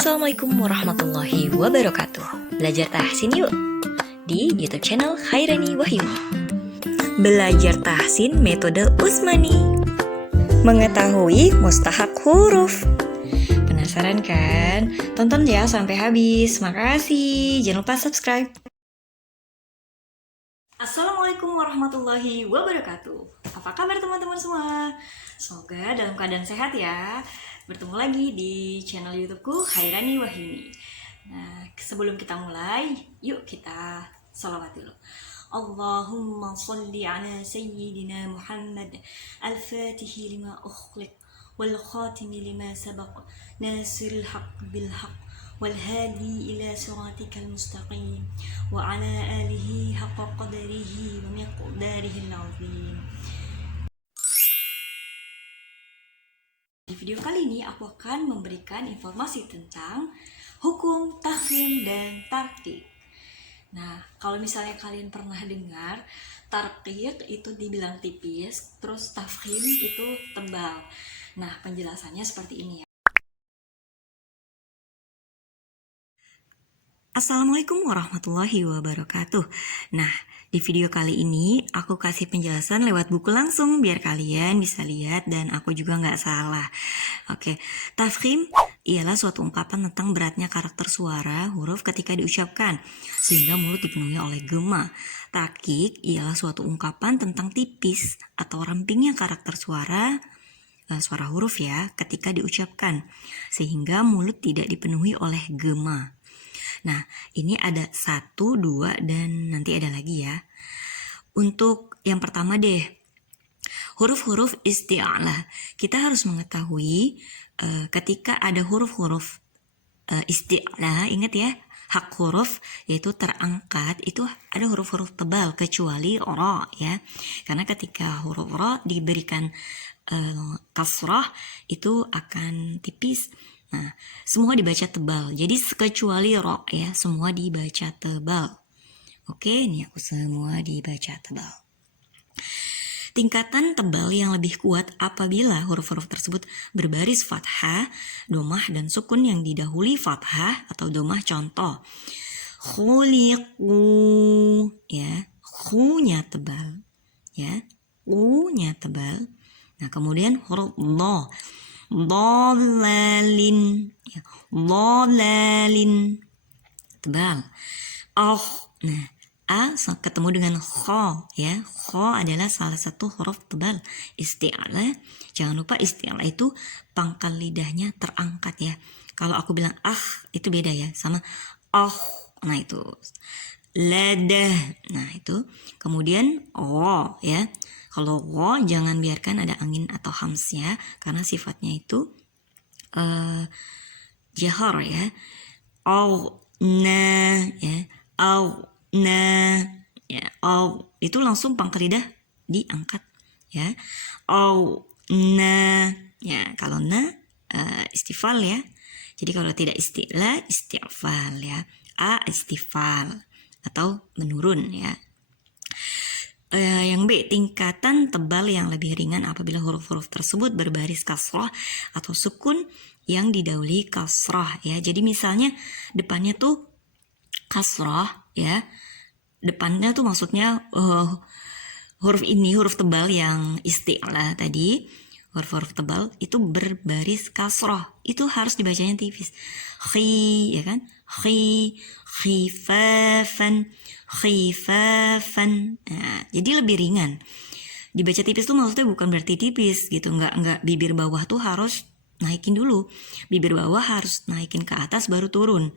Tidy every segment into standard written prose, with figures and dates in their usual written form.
Assalamualaikum warahmatullahi wabarakatuh. Belajar tahsin yuk di YouTube channel Khairani Wahyuni. Belajar tahsin metode Usmani. Mengetahui mustahak huruf. Penasaran kan? Tonton ya sampai habis. Makasih. Jangan lupa subscribe. Assalamualaikum warahmatullahi wabarakatuh. Apa kabar teman-teman semua? Semoga dalam keadaan sehat ya. Bertemu lagi di channel YouTubeku Khairani Wahyuni. Nah, sebelum kita mulai, yuk kita salawat dulu. Allahumma salli ala sayyidina Muhammad al-fatihi lima ukhliq wal khatimi lima sabaq nasiril haqq bil haqq wal hadi ila siratikal mustaqim wa ala alihi haqqa qadarihi wa miqdarihil azim. Di video kali ini aku akan memberikan informasi tentang hukum tafkhim dan tarqiq. Nah, kalau misalnya kalian pernah dengar tarqiq itu dibilang tipis, terus tafkhim itu tebal. Nah, penjelasannya seperti ini ya. Assalamualaikum warahmatullahi wabarakatuh. Nah, di video kali ini aku kasih penjelasan lewat buku langsung biar kalian bisa lihat dan aku juga nggak salah. Oke, tafkhim ialah suatu ungkapan tentang beratnya karakter suara huruf ketika diucapkan sehingga mulut dipenuhi oleh gema. Tarqiq ialah suatu ungkapan tentang tipis atau rampingnya karakter suara huruf ya ketika diucapkan sehingga mulut tidak dipenuhi oleh gema. Nah, ini ada 1, 2, dan nanti ada lagi ya. Untuk yang pertama deh, huruf-huruf isti'alah. Kita harus mengetahui ketika ada huruf-huruf isti'alah, ingat ya, hak huruf yaitu terangkat, itu ada huruf-huruf tebal kecuali ra ya. Karena ketika huruf ra diberikan kasrah itu akan tipis. Nah, semua dibaca tebal. Jadi kecuali ro ya, semua dibaca tebal. Oke, ini aku semua dibaca tebal. Tingkatan tebal yang lebih kuat apabila huruf-huruf tersebut berbaris fathah, domah dan sukun yang didahului fathah atau domah. Contoh, khuliqu ya, khu-nya tebal ya, u-nya tebal. Nah, kemudian huruf dha, dhalalin ya, dhalalin tebal. Nah, a ketemu dengan kha ya, kha adalah salah satu huruf tebal isti'alah. Jangan lupa isti'alah itu pangkal lidahnya terangkat ya. Kalau aku bilang itu beda ya sama nah itu ladah. Nah itu kemudian ya. Kalau jangan biarkan ada angin atau hams ya, karena sifatnya itu jahar ya. Ya, ya, itu langsung pangkal lidah diangkat ya. Ya, kalau istifal ya. Jadi kalau tidak isti'la, istifal ya. Istifal atau menurun ya. Yang B, tingkatan tebal yang lebih ringan apabila huruf-huruf tersebut berbaris kasrah atau sukun yang didahului kasrah ya. Jadi misalnya depannya tuh kasrah ya. Depannya tuh maksudnya huruf ini, huruf tebal yang isti'lah tadi, huruf-huruf tebal itu berbaris kasrah. Itu harus dibacanya tipis. Khi ya kan? Khifafan. Nah, jadi lebih ringan. Dibaca tipis tuh maksudnya bukan berarti tipis gitu, nggak bibir bawah tuh harus naikin dulu. Bibir bawah harus naikin ke atas baru turun.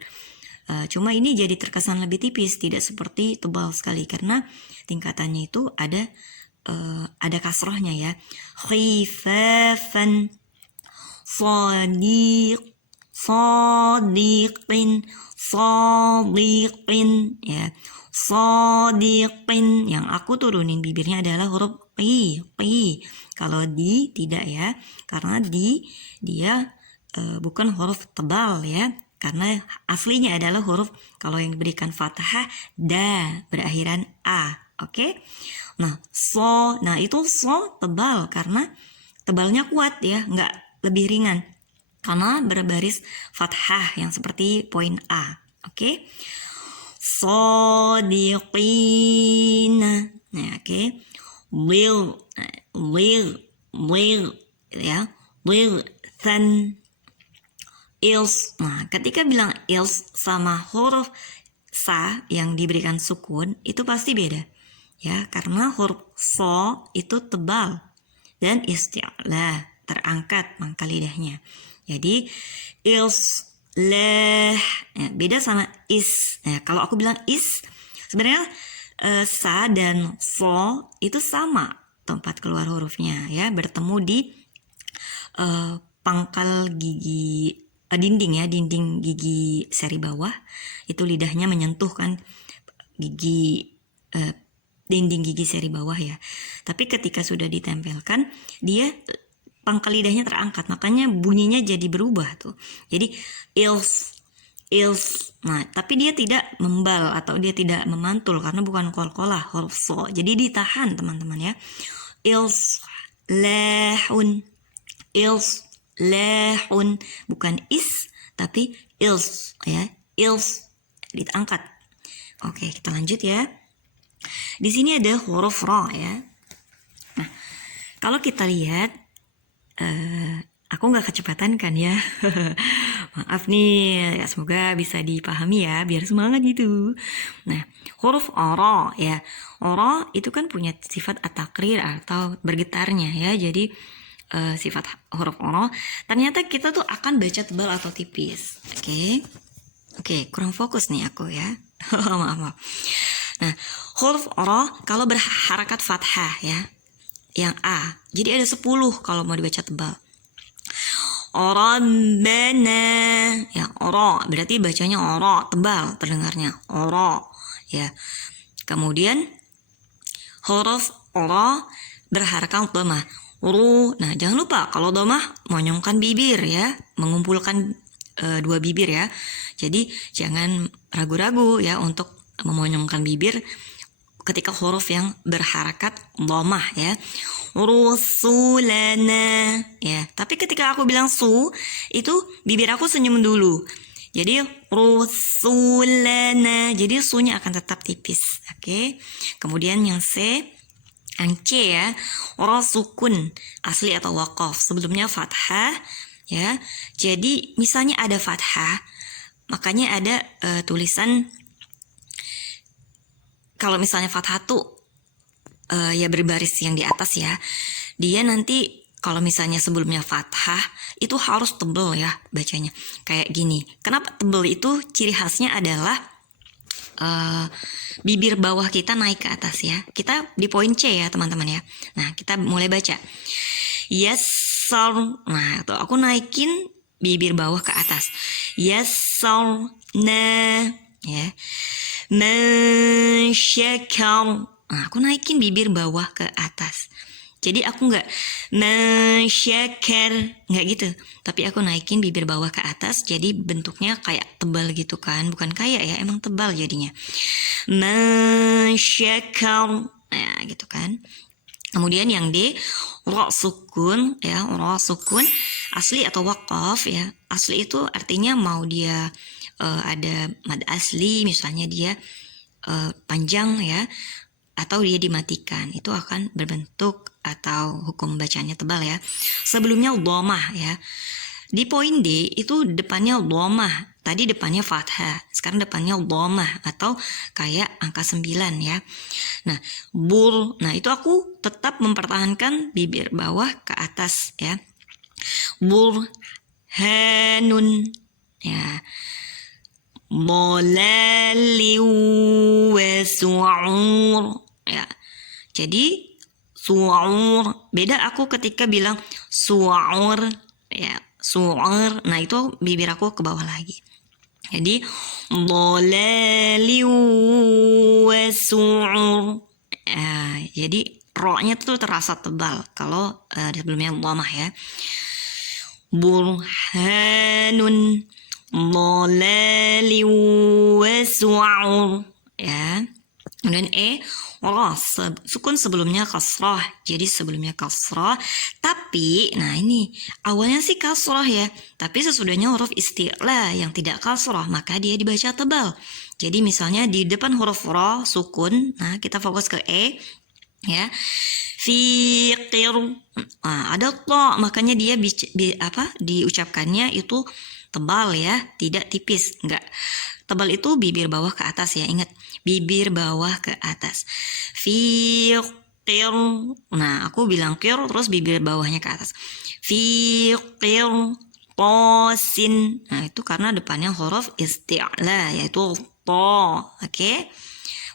Cuma ini jadi terkesan lebih tipis, tidak seperti tebal sekali karena tingkatannya itu ada kasrahnya ya. Khifafan, sadiqin ya. Sadiqin, yang aku turunin bibirnya adalah huruf qi. Kalau di tidak ya, karena dia bukan huruf tebal ya, karena aslinya adalah huruf, kalau yang diberikan fathah da berakhiran a. Oke. Nah, itu tebal karena tebalnya kuat ya, nggak lebih ringan. karena berbaris fathah yang seperti poin A. Oke. Shadiqina. Nah, oke. Will ya. Will than ils. Nah, ketika bilang ils sama huruf sa yang diberikan sukun itu pasti beda. Ya, karena huruf so itu tebal dan isti'la terangkat pangkal lidahnya. Jadi ils leh ya, beda sama is. Nah, kalau aku bilang is sebenarnya sa dan so itu sama tempat keluar hurufnya ya, bertemu di pangkal gigi dinding ya, dinding gigi seri bawah itu lidahnya menyentuh kan gigi dinding gigi seri bawah ya. Tapi ketika sudah ditempelkan dia pangkal lidahnya terangkat, makanya bunyinya jadi berubah tuh. Jadi ils. Nah, tapi dia tidak membal atau dia tidak memantul karena bukan qalqalah huruf so. Jadi ditahan teman-teman ya. Ils lahun. Ils lahun, bukan is tapi ils ya. Ils diangkat. Oke, kita lanjut ya. Di sini ada huruf ra ya. Nah, kalau kita lihat aku nggak kecepatan kan ya. Maaf nih, ya, semoga bisa dipahami ya, biar semangat gitu. Nah, huruf ra ya. Ra itu kan punya sifat at-taqrir atau bergetarnya ya. Jadi sifat huruf ra ternyata kita tuh akan baca tebal atau tipis. Oke, kurang fokus nih aku ya. maaf. Nah, huruf ra kalau berharakat fathah ya, yang A. Jadi ada 10 kalau mau dibaca tebal. Rabbana ya, ra berarti bacanya ra, tebal terdengarnya. Ra ya. Kemudian huruf ra berharakat dhammah. Nah, jangan lupa kalau dhammah monyongkan bibir ya, mengumpulkan dua bibir ya. Jadi jangan ragu-ragu ya untuk memonyongkan bibir ketika huruf yang berharakat dhammah ya. Rusulana ya. Tapi ketika aku bilang su, itu bibir aku senyum dulu. Jadi rusulana. Jadi sunya akan tetap tipis. Oke. Kemudian yang C, yang C ya, ra sukun asli atau waqaf, sebelumnya fathah ya. Jadi misalnya ada fathah, makanya ada tulisan kalau misalnya fathah tuh ya berbaris yang di atas ya. Dia nanti kalau misalnya sebelumnya fathah itu harus tebel ya bacanya. Kayak gini. Kenapa tebel itu? Ciri khasnya adalah bibir bawah kita naik ke atas ya. Kita di poin C ya teman-teman ya. Nah, kita mulai baca. Yassar. Nah, tuh aku naikin bibir bawah ke atas. Yassar na ya. Mensyakar. Nah, aku naikin bibir bawah ke atas. Jadi aku nggak mensyakar, nggak gitu. Tapi aku naikin bibir bawah ke atas, jadi bentuknya kayak tebal gitu kan. Bukan kayak ya, emang tebal jadinya. Mensyakar, nah gitu kan. Kemudian yang D, ra sukun ya, ra sukun asli atau waqaf ya. Asli itu artinya mau dia ada mad asli, misalnya dia panjang ya, atau dia dimatikan, itu akan berbentuk atau hukum bacanya tebal ya. Sebelumnya dhammah ya. Di poin D itu depannya dhammah, tadi depannya fathah, sekarang depannya dhammah atau kayak angka 9 ya. Nah, nah itu aku tetap mempertahankan bibir bawah ke atas ya. Burhanun ya. Dhalali wa su'ur ya. Jadi su'ur beda aku ketika bilang su'ur ya, su'ur. Nah, itu bibir aku ke bawah lagi. Jadi dhalali wa su'ur. Jadi ro-nya tuh terasa tebal kalau sebelumnya dhammah ya. Burhanun dhalali wa su'ur ya. Kemudian Sukun sebelumnya kasrah. Jadi sebelumnya kasrah. Tapi, nah ini awalnya sih kasrah ya. Tapi sesudahnya huruf isti'la yang tidak kasrah, maka dia dibaca tebal. Jadi misalnya di depan huruf ra sukun. Nah kita fokus ke ya. Fiqir. Nah, ada to, makanya dia diucapkannya itu tebal ya, tidak tipis, enggak. Tebal itu bibir bawah ke atas ya, ingat, bibir bawah ke atas. Fiqir. Nah, aku bilang qir terus bibir bawahnya ke atas. Fiqir tosin. Nah, itu karena depannya huruf isti'la yaitu to, oke?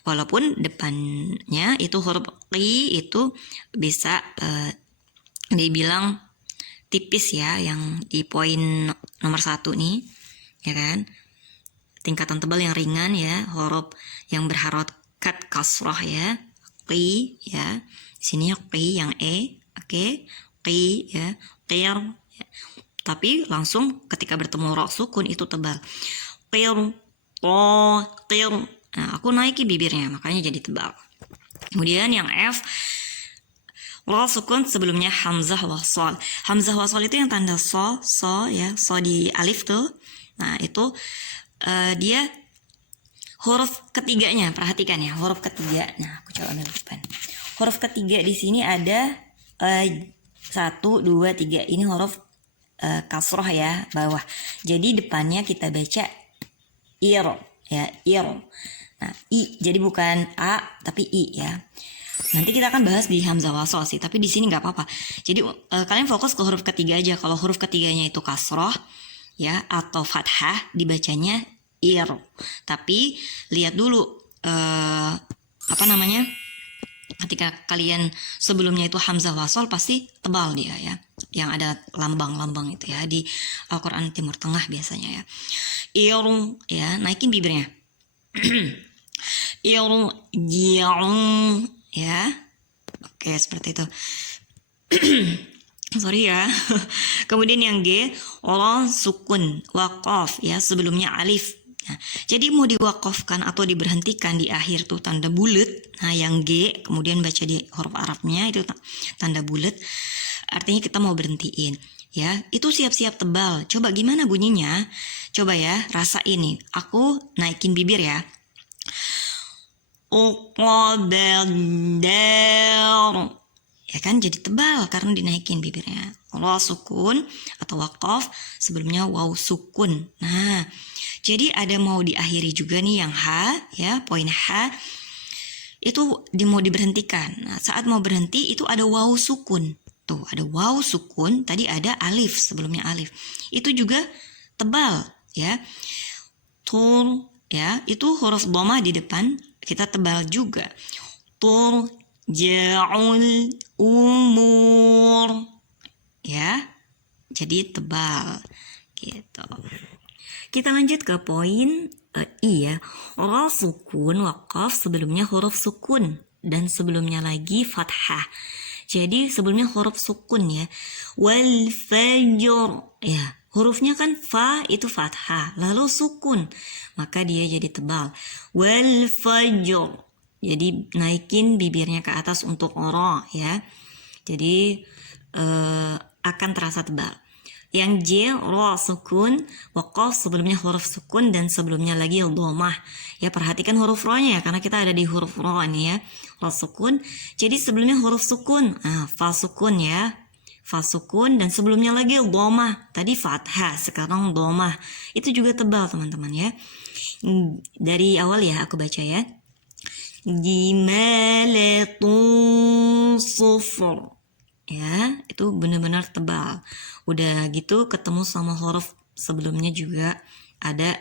Walaupun depannya itu huruf qi itu bisa dibilang tipis ya, yang di poin nomor 1 nih, ya kan? Tingkatan tebal yang ringan ya, huruf yang berharokat kasrah ya, qi ya. Di sini qi yang oke? Qi ya, qir ya. Tapi langsung ketika bertemu ra sukun itu tebal. Qir, qir. Nah, aku naiki bibirnya, makanya jadi tebal. Kemudian yang F, ra sukun sebelumnya hamzah wasal. Hamzah wasal itu yang tanda so ya, so di alif tuh. Nah, itu dia huruf ketiganya, perhatikan ya, huruf ketiga. Nah, aku coba ambil depan. Huruf ketiga di sini ada 1, 2, 3. Ini huruf kasroh ya, bawah. Jadi depannya kita baca ir ya, ir. Nah, i, jadi bukan a tapi i ya. Nanti kita akan bahas di hamzah wasal sih, tapi di sini nggak apa-apa. Jadi kalian fokus ke huruf ketiga aja. Kalau huruf ketiganya itu kasroh ya atau fathah, dibacanya ir. Tapi lihat dulu ketika kalian sebelumnya itu hamzah wasal pasti tebal dia ya, yang ada lambang-lambang itu ya di Al-Quran Timur Tengah biasanya ya. Ir ya, naikin bibirnya. Irji'un ya. Oke, seperti itu. Sorry ya. Kemudian yang G, orang sukun waqaf ya, sebelumnya alif. Nah, jadi mau diwakafkan atau diberhentikan di akhir tuh tanda bulat. Nah, yang G kemudian baca di huruf Arabnya itu tanda bulat. Artinya kita mau berhentiin ya. Itu siap-siap tebal. Coba gimana bunyinya? Coba ya, rasa ini. Aku naikin bibir ya. Uqadar. Ya kan jadi tebal karena dinaikin bibirnya. Kalau sukun atau waqaf sebelumnya waw sukun. Nah, jadi ada mau diakhiri juga nih yang H ya, poin H itu mau diberhentikan. Nah, saat mau berhenti itu ada waw sukun. Tuh, ada waw sukun, tadi ada alif sebelumnya alif. Itu juga tebal ya. Tur ya, itu huruf dhammah di depan kita tebal juga. Turja'ul umur ya, jadi tebal gitu. Kita lanjut ke poin I ya. Ra sukun waqaf sebelumnya huruf sukun dan sebelumnya lagi fathah. Jadi sebelumnya huruf sukun ya. Wal fajr ya. Hurufnya kan fa itu fathah, lalu sukun, maka dia jadi tebal. Wal fajr. Jadi naikin bibirnya ke atas untuk ra ya. Jadi akan terasa tebal. Yang J, ra sukun waqaf sebelumnya huruf sukun dan sebelumnya lagi dhammah. Ya, perhatikan huruf ra-nya ya, karena kita ada di huruf ra nih ya. Ra sukun. Jadi sebelumnya huruf sukun. Nah, fa sukun ya. Fa sukun dan sebelumnya lagi dhammah. Tadi fathah, sekarang dhammah. Itu juga tebal teman-teman ya. Dari awal ya aku baca ya. Jimalatun sufur. Ya, itu benar-benar tebal. Udah gitu ketemu sama huruf sebelumnya juga ada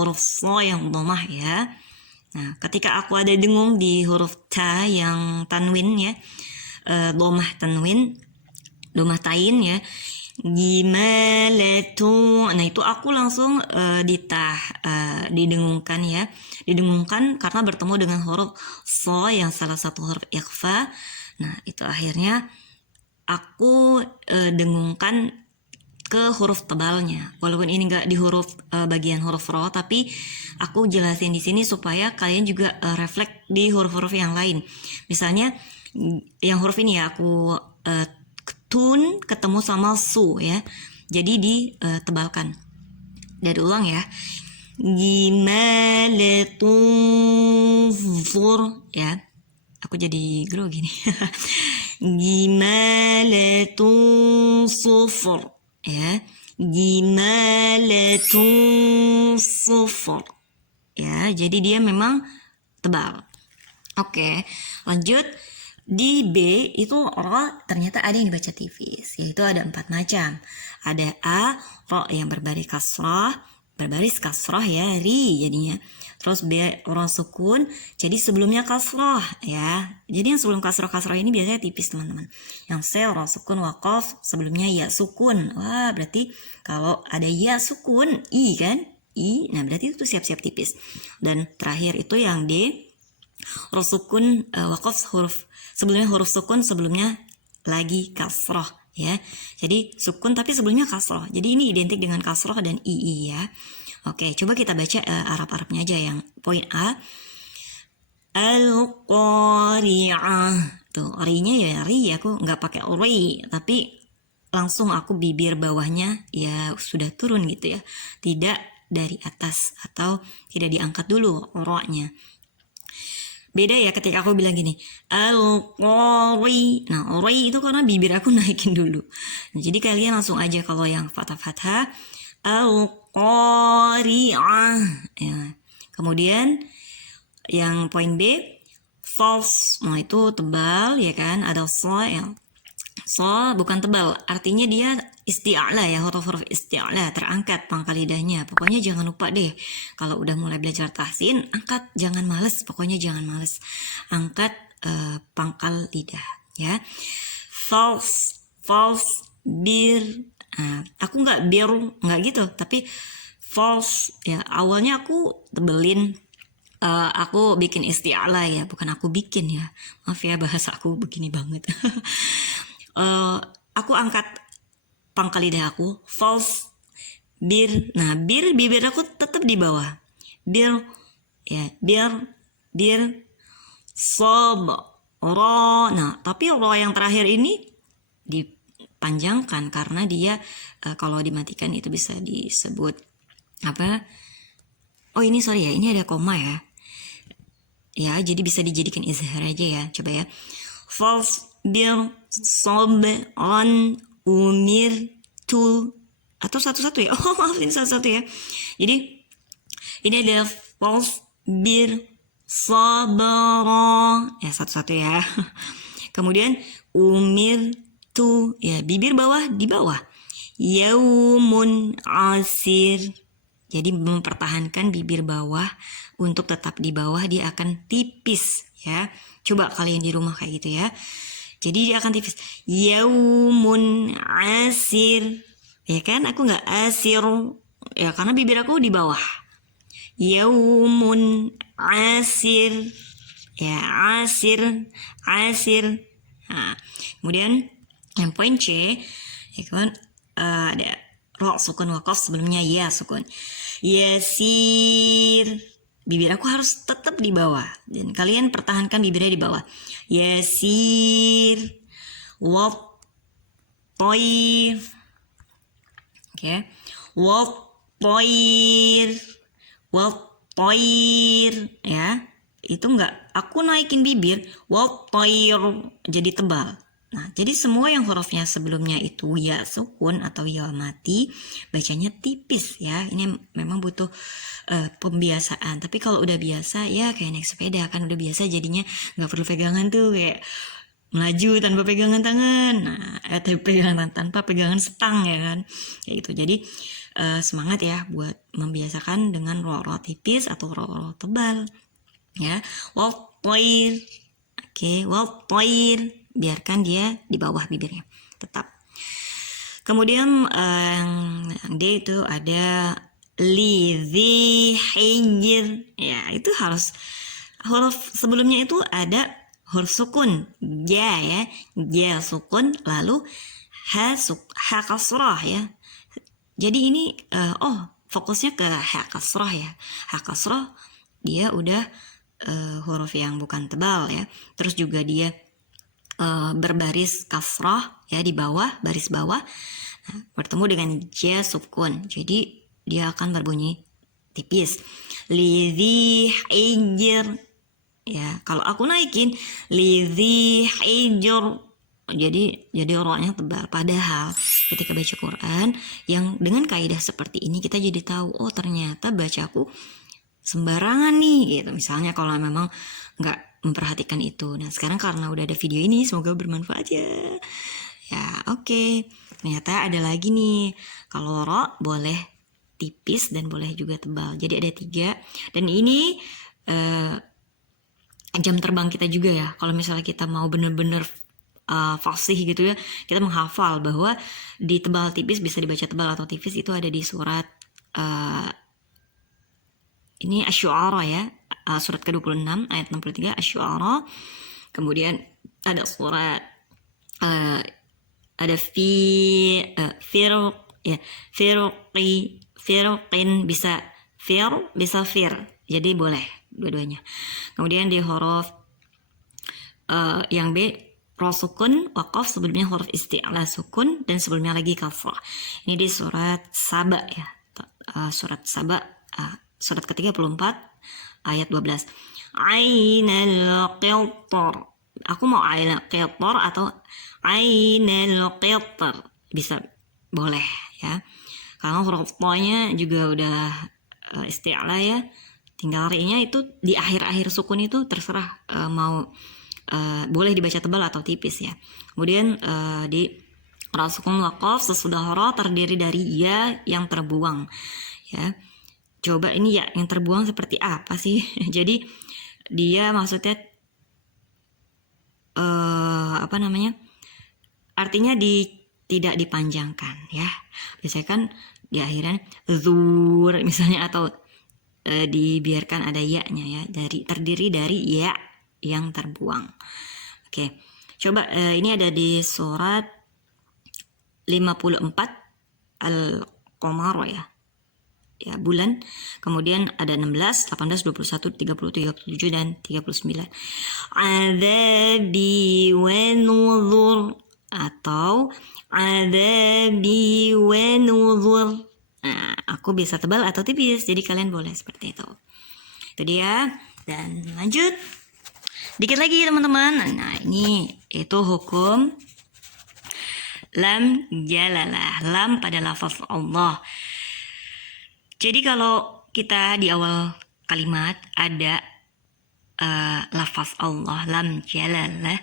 huruf so yang dhammah ya. Nah, ketika aku ada dengung di huruf ta yang tanwin ya, dhammah tanwin, dhammah tain ya, gimalatu. Nah, itu aku langsung didengungkan ya. Didengungkan karena bertemu dengan huruf so yang salah satu huruf ikhfa. Nah, itu akhirnya aku dengungkan ke huruf tebalnya. Walaupun ini nggak di huruf bagian huruf ro, tapi aku jelasin di sini supaya kalian juga refleks di huruf-huruf yang lain. Misalnya yang huruf ini ya aku tun ketemu sama su ya. Jadi ditebalkan. Dari ulang ya. Gimalatun zur ya. Aku jadi grogi nih. Gimalatun sufur ya. Gimalatun sufur ya. Jadi dia memang tebal. Oke, lanjut. Di B itu ro ternyata ada yang dibaca tipis, yaitu ada 4 macam. Ada A, ro yang berbaris kasroh ya, ri jadinya. Terus B, ro sukun, jadi sebelumnya kasroh ya. Jadi yang sebelum kasroh ini biasanya tipis teman-teman. Yang C, ro sukun wakof, sebelumnya ya sukun. Wah, berarti kalau ada ya sukun, i kan? I, nah berarti itu siap-siap tipis. Dan terakhir itu yang D, ro sukun wakof huruf sebelumnya huruf sukun, sebelumnya lagi kasroh ya. Jadi sukun tapi sebelumnya kasroh. Jadi ini identik dengan kasroh dan ii ya. Oke, coba kita baca Arab-Arabnya aja. Yang poin A, al-qari'ah. Tuh, ri-nya ya ri, aku nggak pakai ri, tapi langsung aku bibir bawahnya ya sudah turun gitu ya. Tidak dari atas atau tidak diangkat dulu ro-nya. Beda ya ketika aku bilang gini, al-qari. Nah, ri itu karena bibir aku naikin dulu. Nah, jadi kalian langsung aja kalau yang fathah-fathah, al-qari'ah. Ya. Kemudian yang poin B, false. Nah, itu tebal ya kan, ada so ya. So bukan tebal, artinya dia isti'ala ya, huruf-huruf isti'ala, terangkat pangkal lidahnya. Pokoknya jangan lupa deh, kalau udah mulai belajar tahsin, angkat, jangan males, pokoknya jangan males. Angkat pangkal lidah ya. False, bir. Nah, aku nggak gitu, tapi false ya. Awalnya aku tebelin, aku bikin isti'ala ya, bukan aku bikin ya. Maaf ya bahasa aku begini banget. Aku angkat pangkal lidah aku, false, bir. Nah, bibir aku tetap di bawah. Bir, ya, bir, sob, ro. Nah, tapi ro yang terakhir ini dipanjangkan karena dia kalau dimatikan itu bisa disebut apa? Oh ini sorry ya, ini ada koma ya. Ya, jadi bisa dijadikan izhar aja ya. Coba ya. False, bir, sob, on, umir, tu, atau satu-satu ya. Oh maaf, ini satu-satu ya. Jadi ini ada false, bir, sabara ya, satu-satu ya. Kemudian umir, tu ya, bibir bawah di bawah. Yaumun asir. Jadi mempertahankan bibir bawah untuk tetap di bawah, dia akan tipis ya. Coba kalian di rumah kayak gitu ya. Jadi dia akan tipis. Yaumun asir. Ya kan, aku nggak asir ya karena bibir aku di bawah. Yaumun asir. Ya, asir. Nah, kemudian yang poin C ya kan, ada ro sukun wakof, sebelumnya ya sukun. Yasir. Bibir aku harus tetap di bawah dan kalian pertahankan bibirnya di bawah. Yasir. Wat toir. Oke. Wat toir ya. Itu enggak aku naikin bibir, wat toir jadi tebal. Nah, jadi semua yang hurufnya sebelumnya itu ya sukun atau ya mati, bacanya tipis ya. Ini memang butuh pembiasaan. Tapi kalau udah biasa ya kayak naik sepeda kan, udah biasa jadinya nggak perlu pegangan tuh, kayak melaju tanpa pegangan tangan. Nah, tanpa pegangan setang ya kan. Kayak gitu. Jadi semangat ya buat membiasakan dengan ro-ro tipis atau ro-ro tebal. Ya, wal toir. Oke, wal toir. Biarkan dia di bawah bibirnya tetap. Kemudian yang D itu ada lidhi hijir ya, itu harus huruf sebelumnya itu ada huruf sukun ja ya, ja sukun, lalu ha kasrah ya, Jadi ini fokusnya ke ha kasroh ya. Ha kasroh dia udah huruf yang bukan tebal ya. Terus juga dia berbaris kasroh ya di bawah, baris bawah. Nah, bertemu dengan ja sukun. Jadi dia akan berbunyi tipis. Lidhi hijr. Ya, kalau aku naikin lidhi hijr, jadi rohnya tebal. Padahal ketika baca Quran yang dengan kaidah seperti ini kita jadi tahu, oh ternyata bacaku sembarangan nih gitu. Misalnya kalau memang nggak memperhatikan itu. Nah sekarang karena udah ada video ini, semoga bermanfaat ya. Ya oke. Ternyata ada lagi nih, kalau ro boleh tipis dan boleh juga tebal. Jadi ada 3. Dan ini jam terbang kita juga ya. Kalau misalnya kita mau bener-bener fasih gitu ya, kita menghafal bahwa di tebal tipis bisa dibaca tebal atau tipis itu ada di surat ini Asy-Syu'ara ya, surat ke-26 ayat 63 Asy-Syu'ara. Kemudian ada surat ada firqin, bisa fir, jadi boleh dua-duanya. Kemudian di huruf yang B ro sukun, waqaf, sebelumnya huruf isti'la sukun dan sebelumnya lagi kasrah. Ini di surat Saba ya, surat Saba surat ke-34 ayat 12. Ainal qitr. Aku mau ainal qitr atau ainal qitr, bisa boleh ya. Karena huruf to-nya juga udah isti'la ya. Tinggal ri-nya itu di akhir-akhir sukun itu terserah mau boleh dibaca tebal atau tipis ya. Kemudian di ra sukun waqaf sesudah ro terdiri dari ya yang terbuang ya. Coba ini ya yang terbuang seperti apa sih? Jadi dia maksudnya artinya tidak dipanjangkan ya. Biasanya kan di akhiran zur misalnya, atau dibiarkan ada ya-nya ya, terdiri dari ya yang terbuang. Oke. Coba ini ada di surat 54 Al-Qamar ya, bulan. Kemudian ada 16, 18, 21, 30, 37 dan 39. Adzabi wa nuzur atau adzabi wa nuzur. Nah, aku bisa tebal atau tipis, jadi kalian boleh seperti itu. Itu dia. Dan lanjut dikit lagi teman-teman. Nah ini itu hukum lam jalalah, lam pada lafaz Allah. Jadi kalau kita di awal kalimat ada lafaz Allah, lam jalalah,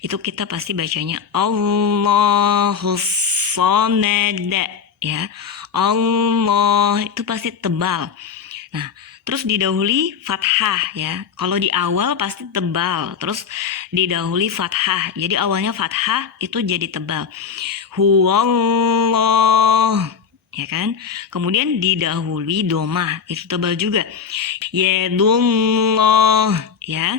itu kita pasti bacanya Allahus samad ya. Allah itu pasti tebal. Nah, terus didahului fathah ya. Kalau di awal pasti tebal, terus didahului fathah. Jadi awalnya fathah itu jadi tebal. Huwallah, ya kan? Kemudian didahului domah, itu tebal juga. Yadullah, ya.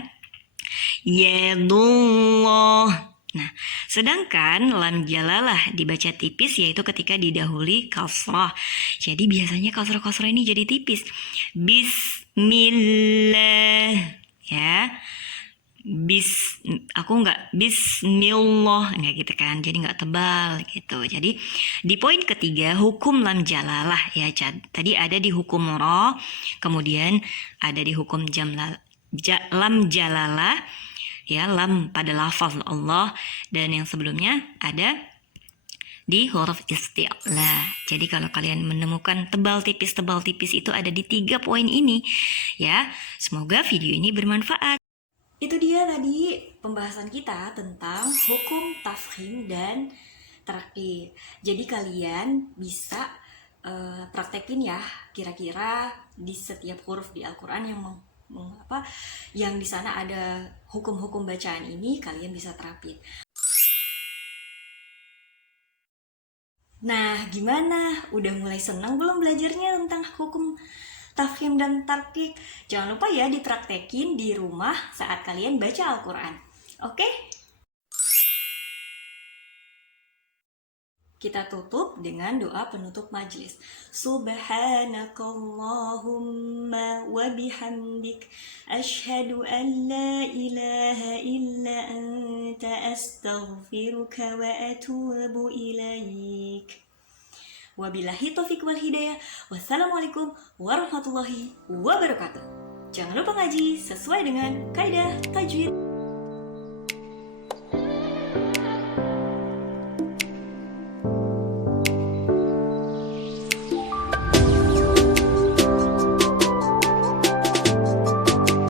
Yadullah. Nah, sedangkan lam jalalah dibaca tipis yaitu ketika didahului kasrah. Jadi biasanya kasrah-kasrah ini jadi tipis. Bismillah, ya. Aku nggak bismillah, nggak gitu kan, jadi nggak tebal gitu. Jadi di poin ketiga hukum lam jalalah ya, tadi ada di hukum ro, kemudian ada di hukum lam jalalah ya, lam pada lafaz Allah, dan yang sebelumnya ada di huruf isti'la. Jadi kalau kalian menemukan tebal tipis itu ada di 3 poin ini ya. Semoga video ini bermanfaat. Itu dia tadi pembahasan kita tentang hukum tafkhim dan tarqiq. Jadi kalian bisa praktekin ya, kira-kira di setiap huruf di Al-Quran yang di sana ada hukum-hukum bacaan ini kalian bisa terapin. Nah, gimana? Udah mulai senang belum belajarnya tentang hukum tafkhim dan tarqiq? Jangan lupa ya dipraktekin di rumah saat kalian baca Al-Quran. Oke? Kita tutup dengan doa penutup majlis. Subhanakallahumma wa bihamdik asyhadu an la ilaha illa anta astaghfiruka wa atubu ilaik. Wabillahi taufiq wal hidayah. Wassalamualaikum warahmatullahi wabarakatuh. Jangan lupa ngaji sesuai dengan kaidah tajwid.